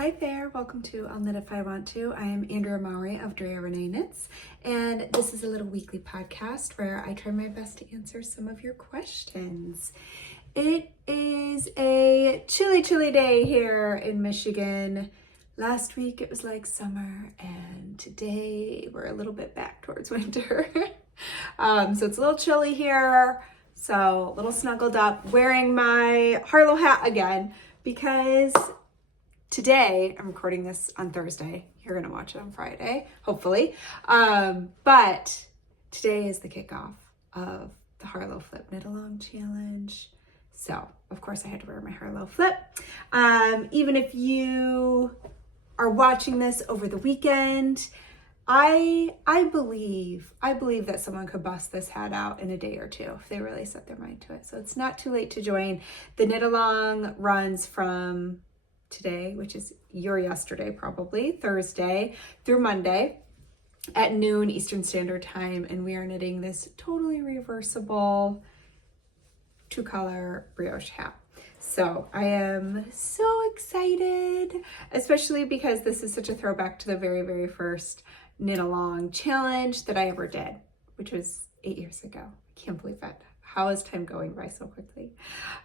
Hi there, welcome to I'll Knit If I Want To. I am Andrea Maury of Andrea Renee Knits, and this is a little weekly podcast where I try my best to answer some of your questions. It is a chilly day here in Michigan. Last week it was like summer, and today we're a little bit back towards winter. So it's a little chilly here, so a little snuggled up, wearing my Harlo hat again because today, I'm recording this on Thursday. You're gonna watch it on Friday, hopefully. But today is the kickoff of the Harlo Flip Knit Along Challenge. So, of course, I had to wear my Harlo Flip. Even if you are watching this over the weekend, I believe that someone could bust this hat out in a day or two if they really set their mind to it. So it's not too late to join. The Knit Along runs from today, which is your yesterday probably, Thursday through Monday at noon Eastern Standard Time, and we are knitting this totally reversible 2-color brioche hat. So I am so excited, especially because this is such a throwback to the very first Knit Along challenge that I ever did, which was 8 years ago. I can't believe it. How is time going by so quickly?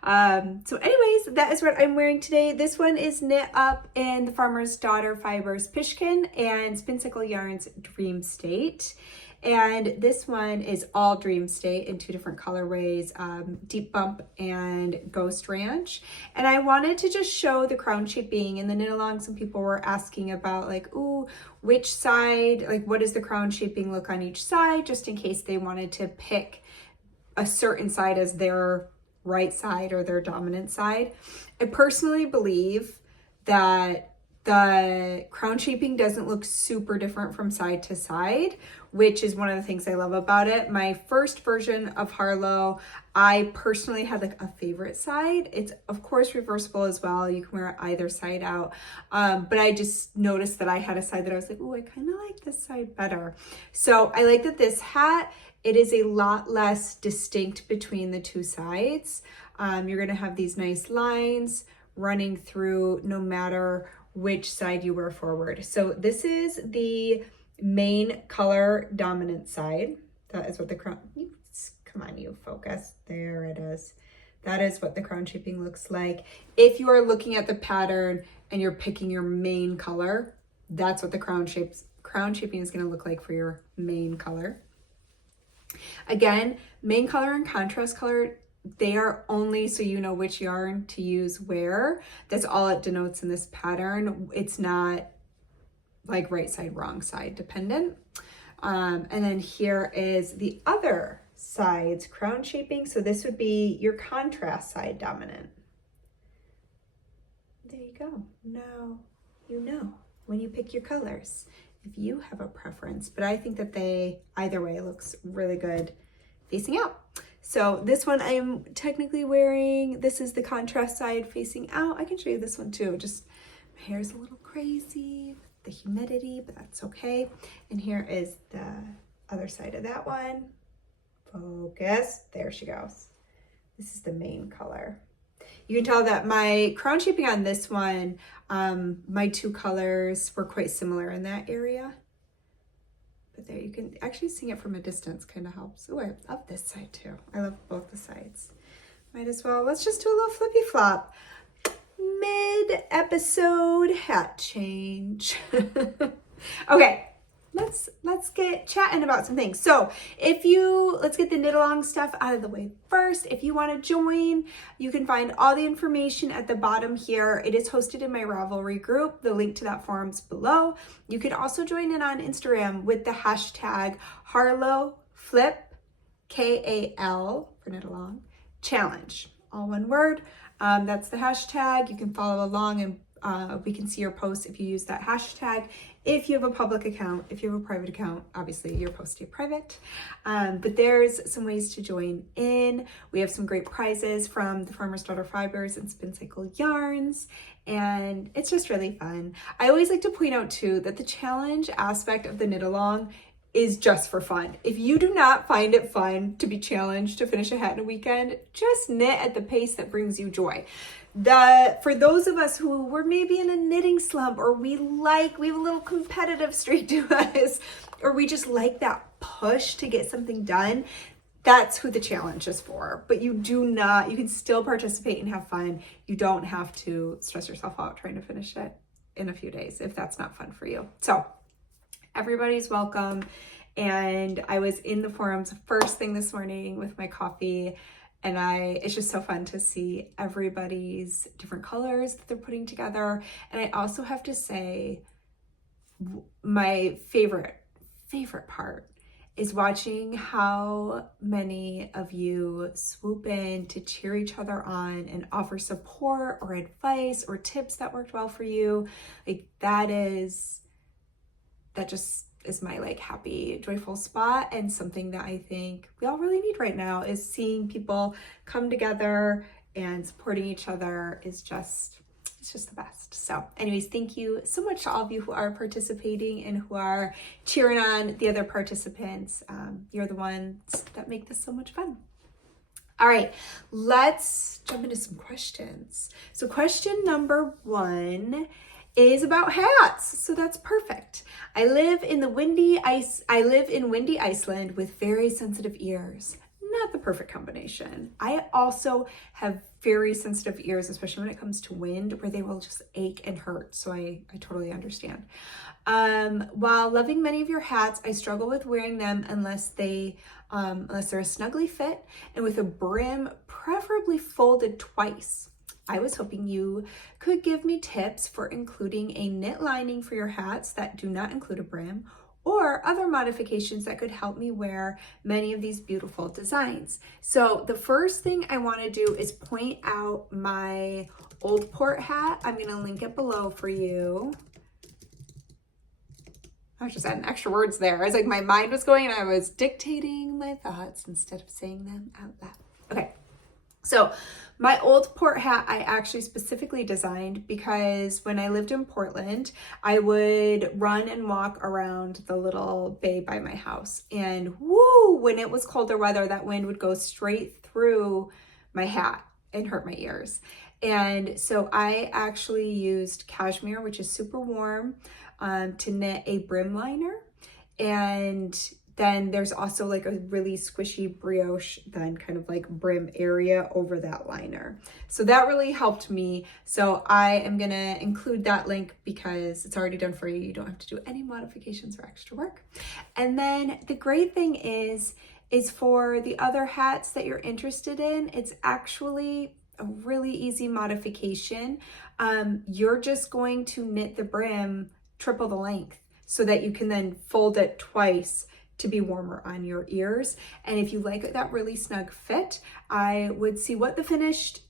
So anyways, that is what I'm wearing today. This one is knit up in the Farmer's Daughter Fibers Pishkin and Spinsicle Yarns Dream State. And this one is all Dream State in 2 different colorways, Deep Bump and Ghost Ranch. And I wanted to just show the crown shaping in the knit along. Some people were asking about like, ooh, which side, like what does the crown shaping look on each side, just in case they wanted to pick a certain side as their right side or their dominant side. I personally believe that the crown shaping doesn't look super different from side to side, which is one of the things I love about it. My first version of Harlo, I personally had like a favorite side. It's of course reversible as well. You can wear either side out. But I just noticed that I had a side that I was like, oh, I kind of like this side better. So I like that this hat, it is a lot less distinct between the 2 sides. You're gonna have these nice lines running through no matter which side you wear forward. So this is the main color dominant side. That is what the crown, come on, you focus. There it is. That is what the crown shaping looks like. If you are looking at the pattern and you're picking your main color, that's what the crown shaping is gonna look like for your main color. Again, main color and contrast color, they are only so you know which yarn to use where. That's all it denotes in this pattern. It's not like right side, wrong side dependent. And then here is the other side's crown shaping. So this would be your contrast side dominant. There you go. Now you know when you pick your colors if you have a preference, but I think that they either way looks really good facing out. So this one I'm technically wearing, this is the contrast side facing out. I can show you this one too. Just my hair's a little crazy with the humidity, but that's okay. And here is the other side of that one. Focus, there she goes. This is the main color. You can tell that my crown shaping on this one, my 2 colors were quite similar in that area. But there you can actually seeing it from a distance kind of helps. Oh, I love this side too. I love both the sides. Might as well, let's just do a little flippy flop. Mid-episode hat change. Okay. Let's get chatting about some things. So let's get the knit along stuff out of the way first. If you want to join, you can find all the information at the bottom here. It is hosted in my Ravelry group. The link to that forum's below. You can also join in on Instagram with the hashtag Harlo Flip, KAL for knit along, challenge, all one word. That's the hashtag. You can follow along and we can see your posts if you use that hashtag. If you have a public account, if you have a private account, obviously your posts stay private. But there's some ways to join in. We have some great prizes from the Farmer's Daughter Fibers and Spinsicle Yarns, and it's just really fun. I always like to point out too that the challenge aspect of the knit along is just for fun. If you do not find it fun to be challenged to finish a hat in a weekend, just knit at the pace that brings you joy. for those of us who were maybe in a knitting slump, or we have a little competitive streak to us, or we just like that push to get something done, that's who the challenge is for. But you can still participate and have fun. You don't have to stress yourself out trying to finish it in a few days if that's not fun for you. So everybody's welcome. And I was in the forums first thing this morning with my coffee, and it's just so fun to see everybody's different colors that they're putting together. And I also have to say, my favorite part is watching how many of you swoop in to cheer each other on and offer support or advice or tips that worked well for you. Like that just is my like happy, joyful spot, and something that I think we all really need right now is seeing people come together and supporting each other it's just the best. So anyways, thank you so much to all of you who are participating and who are cheering on the other participants. You're the ones that make this so much fun. All right, let's jump into some questions. So question number 1 is about hats. So that's perfect. I live in windy Iceland with very sensitive ears. Not the perfect combination. I also have very sensitive ears, especially when it comes to wind, where they will just ache and hurt. So I totally understand. While loving many of your hats, I struggle with wearing them unless they're a snuggly fit and with a brim, preferably folded twice. I was hoping you could give me tips for including a knit lining for your hats that do not include a brim, or other modifications that could help me wear many of these beautiful designs. So the first thing I want to do is point out my old port hat. I'm going to link it below for you. I was just adding extra words there. I was like, my mind was going and I was dictating my thoughts instead of saying them out loud. Okay. So my old port hat I actually specifically designed because when I lived in Portland, I would run and walk around the little bay by my house. And woo, when it was colder weather, that wind would go straight through my hat and hurt my ears. And so I actually used cashmere, which is super warm, to knit a brim liner. And then there's also like a really squishy brioche, then kind of like brim area over that liner. So that really helped me. So I am gonna include that link because it's already done for you. You don't have to do any modifications or extra work. And then the great thing is for the other hats that you're interested in, it's actually a really easy modification. You're just going to knit the brim triple the length so that you can then fold it twice to be warmer on your ears. And if you like that really snug fit, I would see what the finished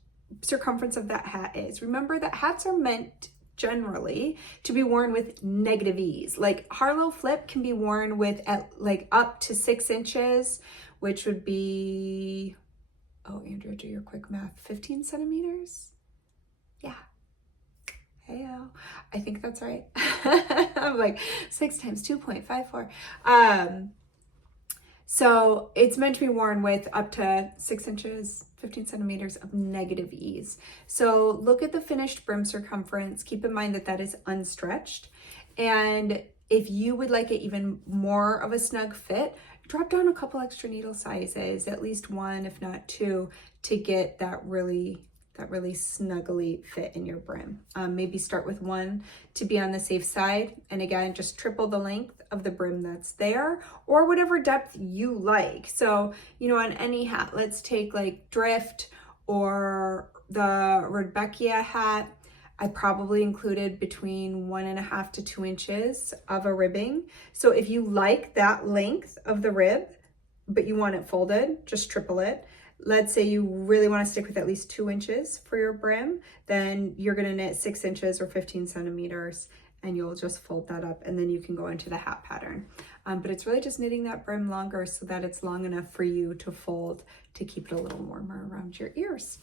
circumference of that hat is. Remember that hats are meant generally to be worn with negative ease. Like Harlo flip can be worn with like up to 6 inches, which would be, oh, Andrea, do your quick math, 15 centimeters? Yeah. Heyo. I think that's right. I'm like 6 times 2.54. So it's meant to be worn with up to 6 inches, 15 centimeters of negative ease. So look at the finished brim circumference. Keep in mind that that is unstretched. And if you would like it even more of a snug fit, drop down a couple extra needle sizes, at least 1, if not 2, to get that really snuggly fit in your brim. Maybe start with 1 to be on the safe side. And again, just triple the length of the brim that's there, or whatever depth you like. So, on any hat, let's take like Drift or the Rudbeckia hat. I probably included between 1.5 to 2 inches of a ribbing. So if you like that length of the rib, but you want it folded, just triple it. Let's say you really want to stick with at least 2 inches for your brim, then you're going to knit 6 inches or 15 centimeters and you'll just fold that up and then you can go into the hat pattern. But it's really just knitting that brim longer so that it's long enough for you to fold to keep it a little warmer around your ears.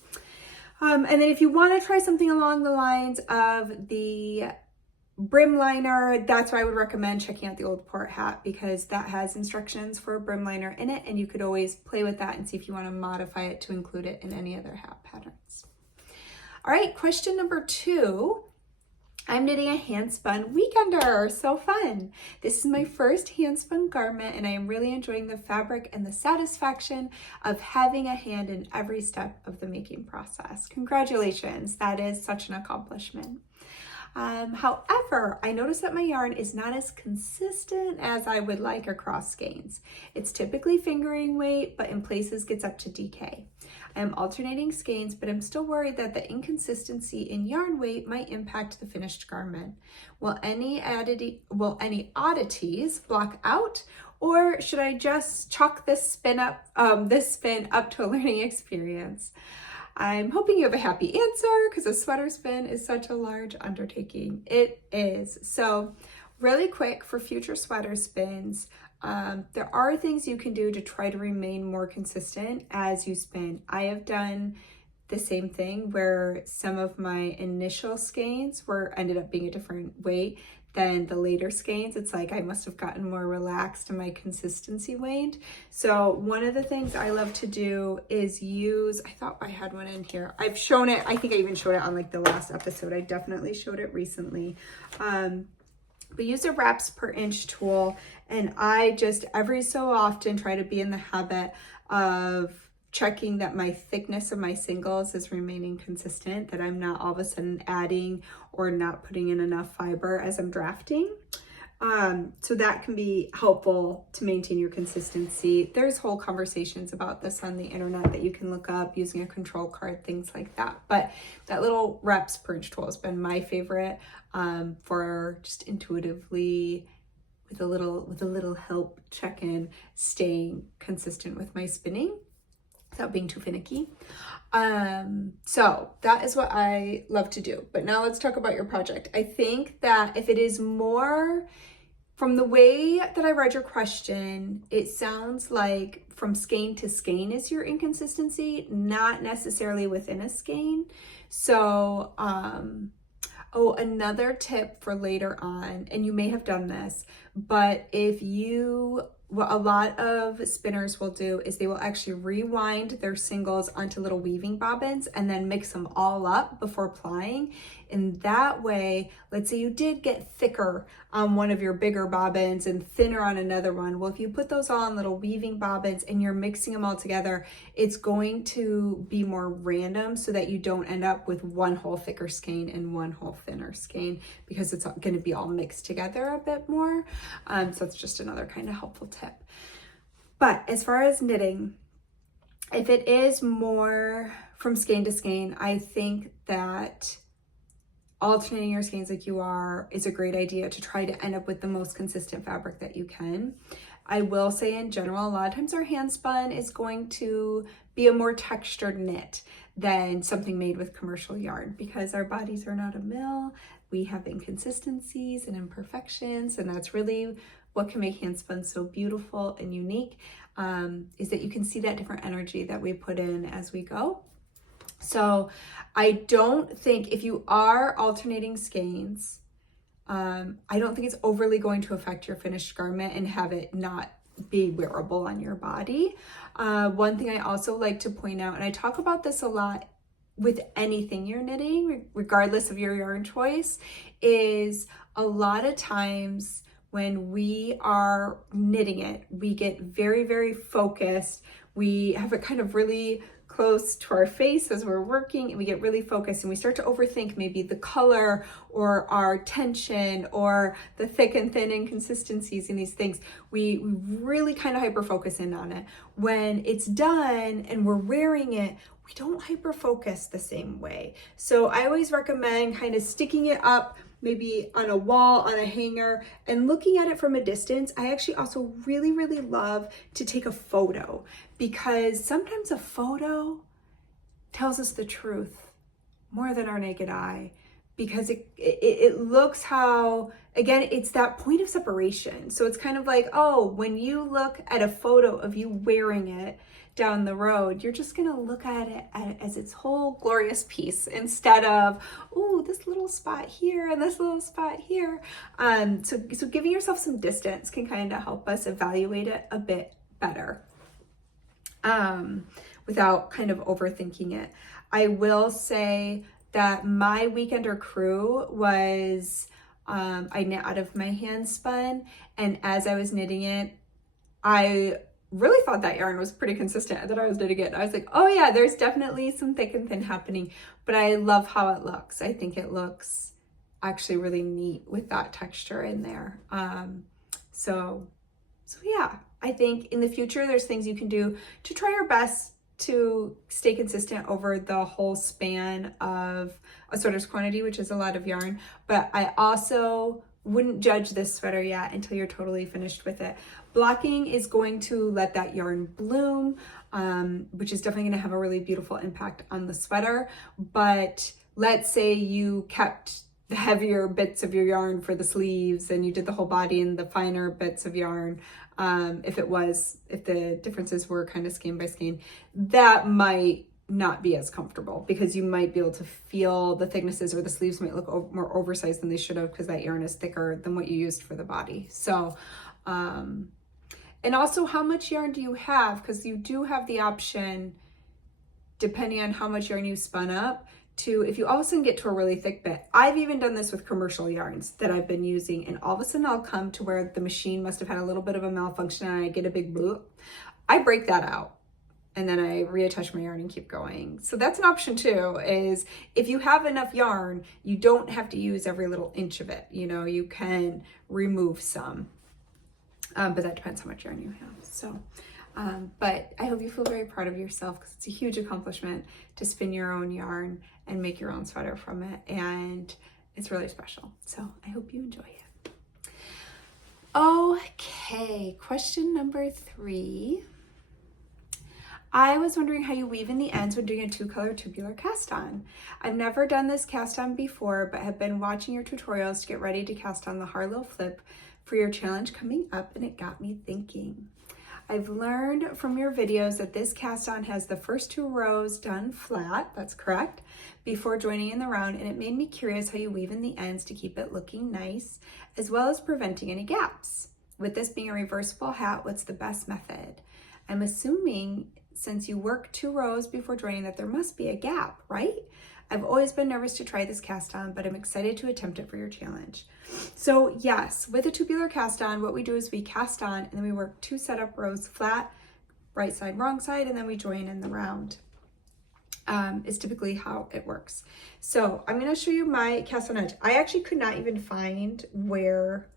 And then if you want to try something along the lines of the brim liner, that's why I would recommend checking out the old port hat, because that has instructions for a brim liner in it, and you could always play with that and see if you want to modify it to include it in any other hat patterns. All right, question number 2. I'm knitting a handspun weekender. So fun. This is my first handspun garment and I am really enjoying the fabric and the satisfaction of having a hand in every step of the making process. Congratulations. That is such an accomplishment. However, I noticed that my yarn is not as consistent as I would like across skeins. It's typically fingering weight, but in places gets up to DK. I am alternating skeins, but I'm still worried that the inconsistency in yarn weight might impact the finished garment. Will any oddities block out, or should I just chalk this spin up to a learning experience? I'm hoping you have a happy answer because a sweater spin is such a large undertaking. It is. So really quick for future sweater spins, there are things you can do to try to remain more consistent as you spin. I have done the same thing where some of my initial skeins ended up being a different weight than the later skeins. It's like I must have gotten more relaxed and my consistency waned. So one of the things I love to do is use, I thought I had one in here. I've shown it, I think I even showed it on like the last episode. I definitely showed it recently. We use a wraps per inch tool, and I just every so often try to be in the habit of checking that my thickness of my singles is remaining consistent, that I'm not all of a sudden adding or not putting in enough fiber as I'm drafting. So that can be helpful to maintain your consistency. There's whole conversations about this on the internet that you can look up using a control card, things like that. But that little reps per inch tool has been my favorite for just intuitively, with a little help check-in, staying consistent with my spinning without being too finicky. So that is what I love to do. But now let's talk about your project. I think that if it is more, from the way that I read your question, it sounds like from skein to skein is your inconsistency, not necessarily within a skein. So, another tip for later on, and you may have done this, but what a lot of spinners will do is they will actually rewind their singles onto little weaving bobbins and then mix them all up before plying. And that way, let's say you did get thicker on one of your bigger bobbins and thinner on another one. Well, if you put those all on little weaving bobbins and you're mixing them all together, it's going to be more random so that you don't end up with one whole thicker skein and one whole thinner skein, because it's going to be all mixed together a bit more. So it's just another kind of helpful tip. But as far as knitting, if it is more from skein to skein, I think that alternating your skeins like you are is a great idea to try to end up with the most consistent fabric that you can. I will say in general, a lot of times our hand spun is going to be a more textured knit than something made with commercial yarn, because our bodies are not a mill. We have inconsistencies and imperfections, and that's really what can make hand spun so beautiful and unique, is that you can see that different energy that we put in as we go. So I don't think, if you are alternating skeins, I don't think it's overly going to affect your finished garment and have it not be wearable on your body. One thing I also like to point out, and I talk about this a lot with anything you're knitting, regardless of your yarn choice, is a lot of times when we are knitting it, we get very, very focused. We have it kind of really close to our face as we're working, and we get really focused and we start to overthink maybe the color or our tension or the thick and thin inconsistencies in these things. We really kind of hyper focus in on it. When it's done and we're wearing it, we don't hyper focus the same way. So I always recommend kind of sticking it up maybe on a wall, on a hanger, and looking at it from a distance. I actually also really, really love to take a photo, because sometimes a photo tells us the truth more than our naked eye, because it looks how, again, it's that point of separation. So it's kind of like, oh, when you look at a photo of you wearing it down the road, you're just gonna look at it as its whole glorious piece, instead of, oh, this little spot here and this little spot here. So giving yourself some distance can kind of help us evaluate it a bit better, without kind of overthinking it. I will say that my weekender crew was, I knit out of my handspun, and as I was knitting it, I really thought that yarn was pretty consistent and that I was knitting it. I was like, oh yeah, there's definitely some thick and thin happening, but I love how it looks. I think it looks actually really neat with that texture in there. So yeah, I think in the future, there's things you can do to try your best to stay consistent over the whole span of a sweater's quantity, which is a lot of yarn. But I also wouldn't judge this sweater yet until you're totally finished with it. Blocking is going to let that yarn bloom, which is definitely going to have a really beautiful impact on the sweater. But let's say you kept the heavier bits of your yarn for the sleeves and you did the whole body and the finer bits of yarn. If the differences were kind of skein by skein, that might not be as comfortable because you might be able to feel the thicknesses, or the sleeves might look more oversized than they should have because that yarn is thicker than what you used for the body. So, and also how much yarn do you have? Because you do have the option, depending on how much yarn you spun up, to, if you all of a sudden get to a really thick bit, I've even done this with commercial yarns that I've been using, and all of a sudden I'll come to where the machine must have had a little bit of a malfunction and I get a big bloop. I break that out and then I reattach my yarn and keep going. So that's an option too, is if you have enough yarn, you don't have to use every little inch of it. You know, you can remove some, but that depends how much yarn you have. So, but I hope you feel very proud of yourself because it's a huge accomplishment to spin your own yarn and make your own sweater from it. And it's really special. So I hope you enjoy it. Okay, question number 3. I was wondering how you weave in the ends when doing a 2-color tubular cast on. I've never done this cast on before, but have been watching your tutorials to get ready to cast on the Harlo flip for your challenge coming up, and it got me thinking. I've learned from your videos that this cast on has the first 2 rows done flat, that's correct, before joining in the round, and it made me curious how you weave in the ends to keep it looking nice, as well as preventing any gaps. With this being a reversible hat, what's the best method? I'm assuming since you work 2 rows before joining that there must be a gap, right? I've always been nervous to try this cast on, but I'm excited to attempt it for your challenge. So yes, with a tubular cast on, what we do is we cast on and then we work 2 setup rows flat, right side, wrong side, and then we join in the round. Is typically how it works. So I'm going to show you my cast on edge. I actually could not even find where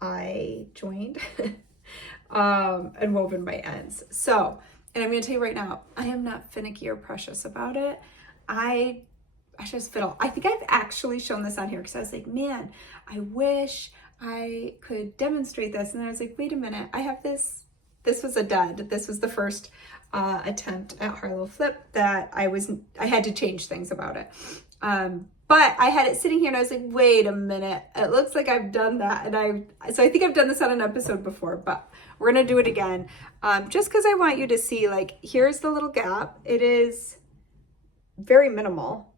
I joined and woven my ends. So, and I'm going to tell you right now, I am not finicky or precious about it. I just fiddle. I think I've actually shown this on here because I was like, man, I wish I could demonstrate this. And then I was like, wait a minute, I have this. This was a dud. This was the first attempt at Harlo flip that I had to change things about it. But I had it sitting here and I was like, wait a minute, it looks like I've done that. So I think I've done this on an episode before, but we're gonna do it again. Just because I want you to see, like, here's the little gap. It is very minimal.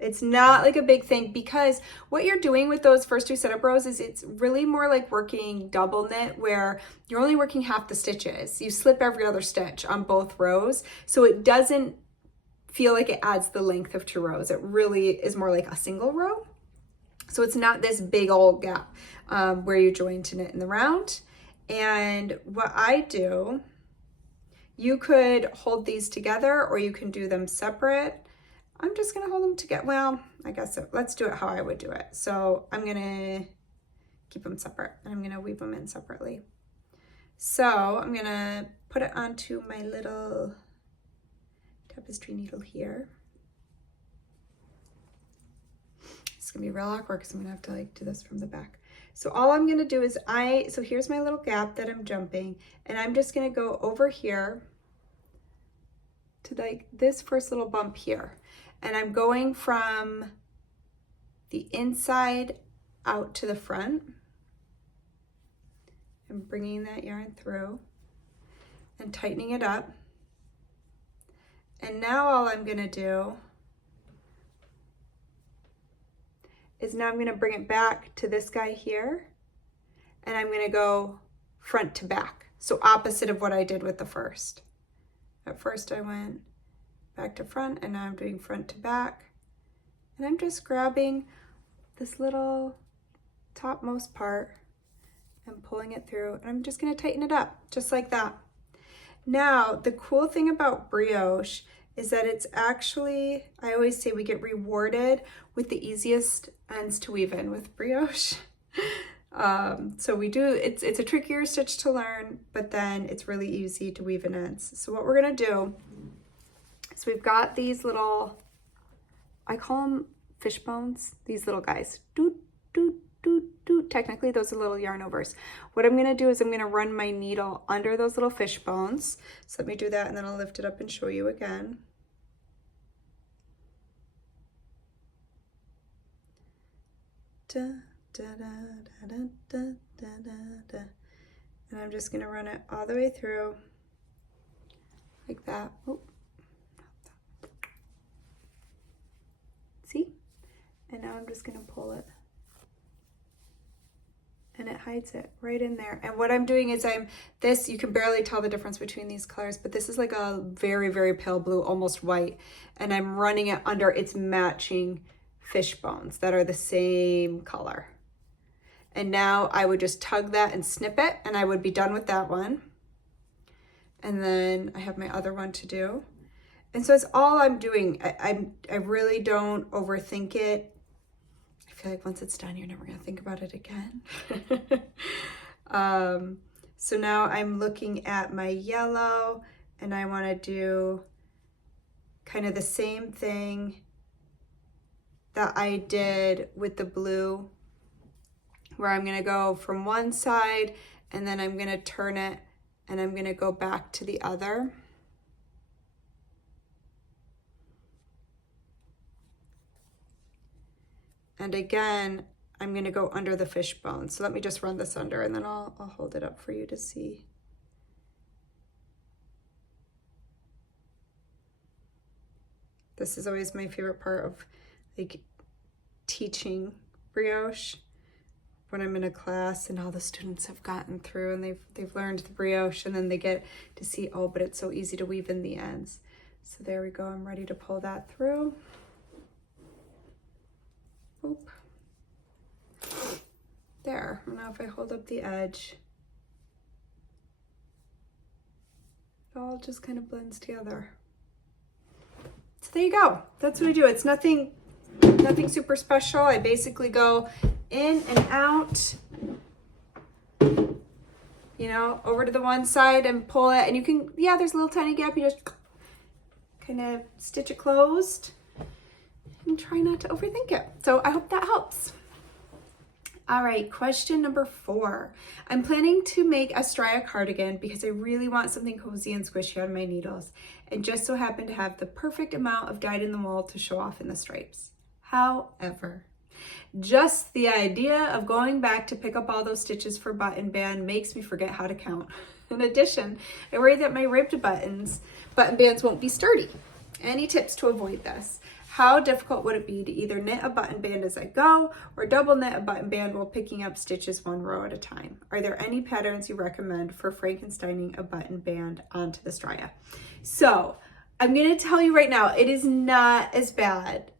It's not like a big thing, because what you're doing with those first 2 setup rows is it's really more like working double knit, where you're only working half the stitches. You slip every other stitch on both rows, so it doesn't feel like it adds the length of 2 rows. It really is more like a single row. So it's not this big old gap where you join to knit in the round. And what I do, you could hold these together or you can do them separate. I'm just gonna hold them together. Well, I guess so. Let's do it how I would do it. So I'm gonna keep them separate and I'm gonna weave them in separately. So I'm gonna put it onto my little tapestry needle here. It's gonna be real awkward because I'm gonna have to like do this from the back. So all I'm gonna do is so here's my little gap that I'm jumping, and I'm just gonna go over here to like this first little bump here. And I'm going from the inside out to the front and bringing that yarn through and tightening it up. And now all I'm gonna do is now I'm gonna bring it back to this guy here, and I'm gonna go front to back. So opposite of what I did with the first. At first I went back to front, and now I'm doing front to back, And I'm just grabbing this little topmost part and pulling it through. And I'm just gonna tighten it up, just like that. Now, the cool thing about brioche is that it's actually, I always say we get rewarded with the easiest ends to weave in with brioche. So we do, it's a trickier stitch to learn, but then it's really easy to weave in ends. So what we're gonna do is we've got these little, I call them fish bones, these little guys. Doot, doot, doot, doot. Technically, those are little yarn overs. What I'm gonna do is I'm gonna run my needle under those little fish bones. So let me do that and then I'll lift it up and show you again. Da, da, da, da, da, da, da, da. And I'm just gonna run it all the way through like that. Oh. See? And now I'm just gonna pull it. And it hides it right in there. And what I'm doing is you can barely tell the difference between these colors, but this is like a very, very pale blue, almost white. And I'm running it under its matching fish bones that are the same color. And now I would just tug that and snip it, and I would be done with that one. And then I have my other one to do. And so it's all I'm doing. I really don't overthink it. I feel like once it's done, you're never gonna think about it again. So now I'm looking at my yellow, and I wanna do kind of the same thing that I did with the blue, where I'm gonna go from one side, and then I'm gonna turn it, and I'm gonna go back to the other. And again, I'm gonna go under the fish bone. So let me just run this under, and then I'll hold it up for you to see. This is always my favorite part of like teaching brioche, when I'm in a class and all the students have gotten through and they've learned the brioche, and then they get to see, oh, but it's so easy to weave in the ends. So there we go, I'm ready to pull that through. Oop. There, now if I hold up the edge, it all just kind of blends together. So there you go, that's what I do. It's nothing super special. I basically go in and out, you know, over to the one side and pull it, and you can, yeah, there's a little tiny gap, you just kind of stitch it closed and try not to overthink it. So I hope that helps. All right, question number 4. I'm planning to make a Stria cardigan because I really want something cozy and squishy on my needles, and just so happen to have the perfect amount of dyed in the wool to show off in the stripes. However, just the idea of going back to pick up all those stitches for button band makes me forget how to count. In addition, I worry that my ribbed button bands won't be sturdy. Any tips to avoid this? How difficult would it be to either knit a button band as I go or double knit a button band while picking up stitches one row at a time? Are there any patterns you recommend for Frankensteining a button band onto the Stria? So I'm going to tell you right now, it is not as bad.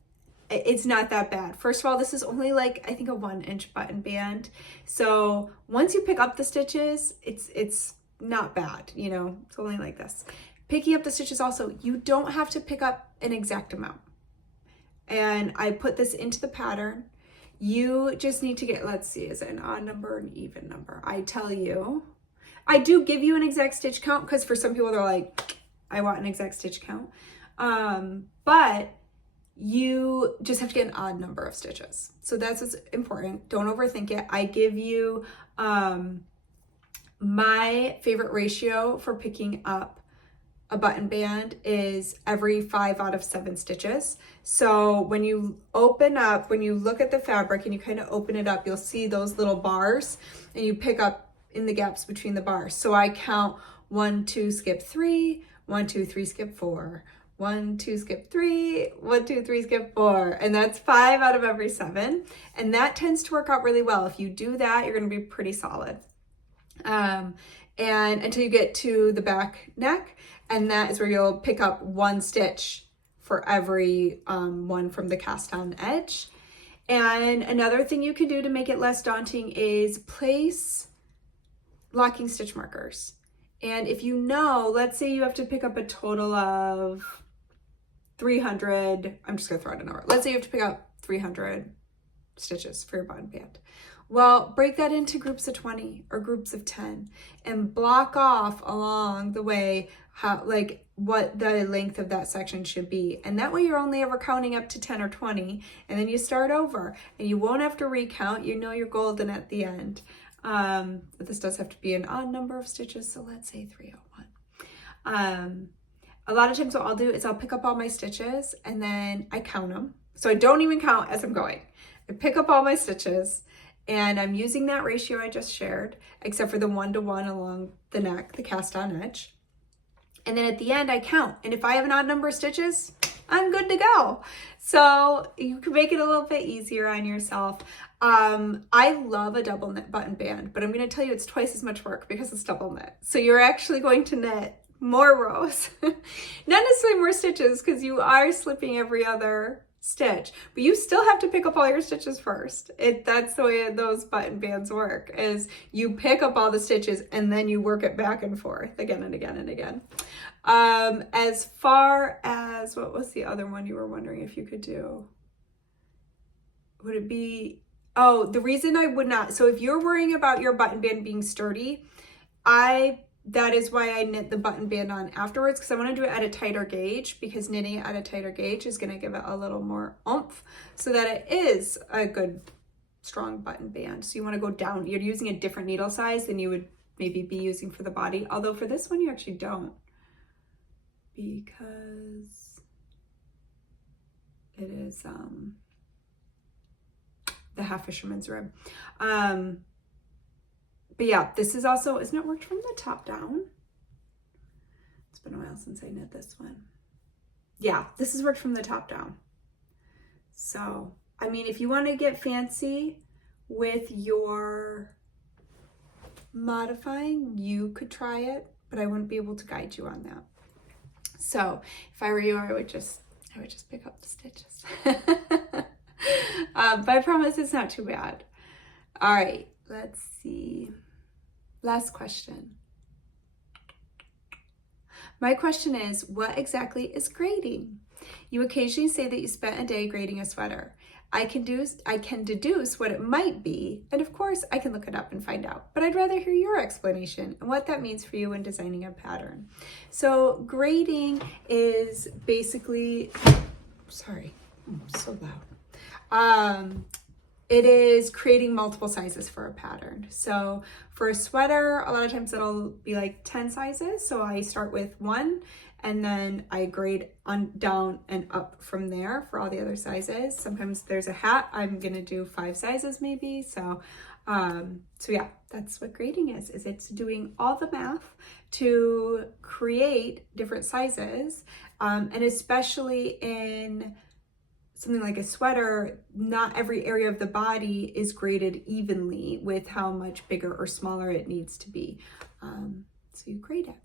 It's not that bad. First of all, this is only like, I think, a 1-inch button band. So once you pick up the stitches, it's not bad, you know, it's only like this. Picking up the stitches also, you don't have to pick up an exact amount. And I put this into the pattern. You just need to get, let's see, is it an odd number or an even number? I tell you, I do give you an exact stitch count because for some people they're like, I want an exact stitch count. But you just have to get an odd number of stitches. So that's what's important. Don't overthink it. I give you my favorite ratio for picking up a button band is every 5 out of 7 stitches. So when you open up, when you look at the fabric and you kind of open it up, you'll see those little bars and you pick up in the gaps between the bars. So I count 1, 2, skip 3, 1, 2, 3, skip 4, 1, 2, skip 3, 1, 2, 3, skip 4. And that's 5 out of every 7. And that tends to work out really well. If you do that, you're going to be pretty solid. And until you get to the back neck, and that is where you'll pick up 1 stitch for every one from the cast on edge. And another thing you can do to make it less daunting is place locking stitch markers. And if you know, let's say you have to pick up a total of 300, I'm just gonna throw out a number. Let's say you have to pick up 300 stitches for your button band. Well, break that into groups of 20 or groups of 10 and block off along the way what the length of that section should be. And that way you're only ever counting up to 10 or 20, and then you start over and you won't have to recount. You know you're golden at the end. But this does have to be an odd number of stitches, so let's say 301. A lot of times what I'll do is I'll pick up all my stitches and then I count them. So I don't even count as I'm going. I pick up all my stitches and I'm using that ratio I just shared, except for the 1-to-1 along the neck, the cast on edge. And then at the end I count. And if I have an odd number of stitches, I'm good to go. So you can make it a little bit easier on yourself. I love a double knit button band, but I'm going to tell you it's twice as much work because it's double knit. So you're actually going to knit more rows, not necessarily more stitches, because you are slipping every other stitch, but you still have to pick up all your stitches first. That's the way those button bands work, is you pick up all the stitches and then you work it back and forth again and again and again. As far as, what was the other one you were wondering if you could do? Would it be, oh, the reason I would not, so if you're worrying about your button band being sturdy, that is why I knit the button band on afterwards, because I want to do it at a tighter gauge, because knitting at a tighter gauge is going to give it a little more oomph so that it is a good strong button band. So you want to go down, you're using a different needle size than you would maybe be using for the body, although for this one you actually don't, because it is the half fisherman's rib. But yeah, this is also, isn't it worked from the top down? It's been a while since I knit this one. Yeah, this is worked from the top down. So, I mean, if you want to get fancy with your modifying, you could try it, but I wouldn't be able to guide you on that. So if I were you, I would just pick up the stitches. But I promise it's not too bad. All right, let's see. Last question. My question is, what exactly is grading? You occasionally say that you spent a day grading a sweater. I can deduce what it might be, and of course I can look it up and find out, but I'd rather hear your explanation and what that means for you when designing a pattern. So grading is basically, sorry, so loud. It is creating multiple sizes for a pattern. So for a sweater, a lot of times it'll be like 10 sizes. So I start with 1 and then I grade on down and up from there for all the other sizes. Sometimes there's a hat, I'm gonna do 5 sizes maybe. So yeah, that's what grading is it's doing all the math to create different sizes. And especially in something like a sweater, not every area of the body is graded evenly with how much bigger or smaller it needs to be. So you grade it.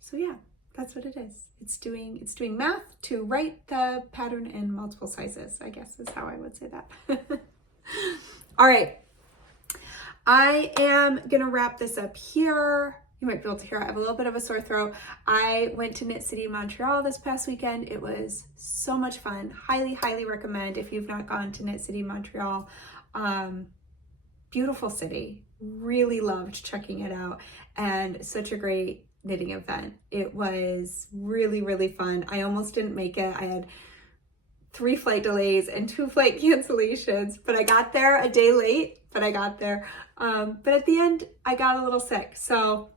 So yeah, that's what it is. It's doing math to write the pattern in multiple sizes, I guess is how I would say that. All right, I am gonna wrap this up here. You might be able to hear I have a little bit of a sore throat. I went to Knit City, Montreal this past weekend. It was so much fun. Highly, highly recommend if you've not gone to Knit City, Montreal. Beautiful city. Really loved checking it out, and such a great knitting event. It was really, really fun. I almost didn't make it. I had 3 flight delays and 2 flight cancellations, but I got there a day late, but I got there. But at the end, I got a little sick. So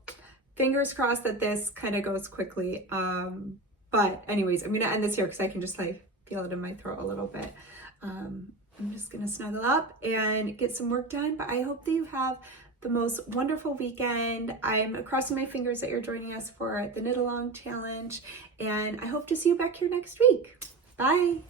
fingers crossed that this kind of goes quickly. But anyways, I'm gonna end this here because I can just like feel it in my throat a little bit. I'm just gonna snuggle up and get some work done, but I hope that you have the most wonderful weekend. I'm crossing my fingers that you're joining us for the Knit Along Challenge, and I hope to see you back here next week. Bye.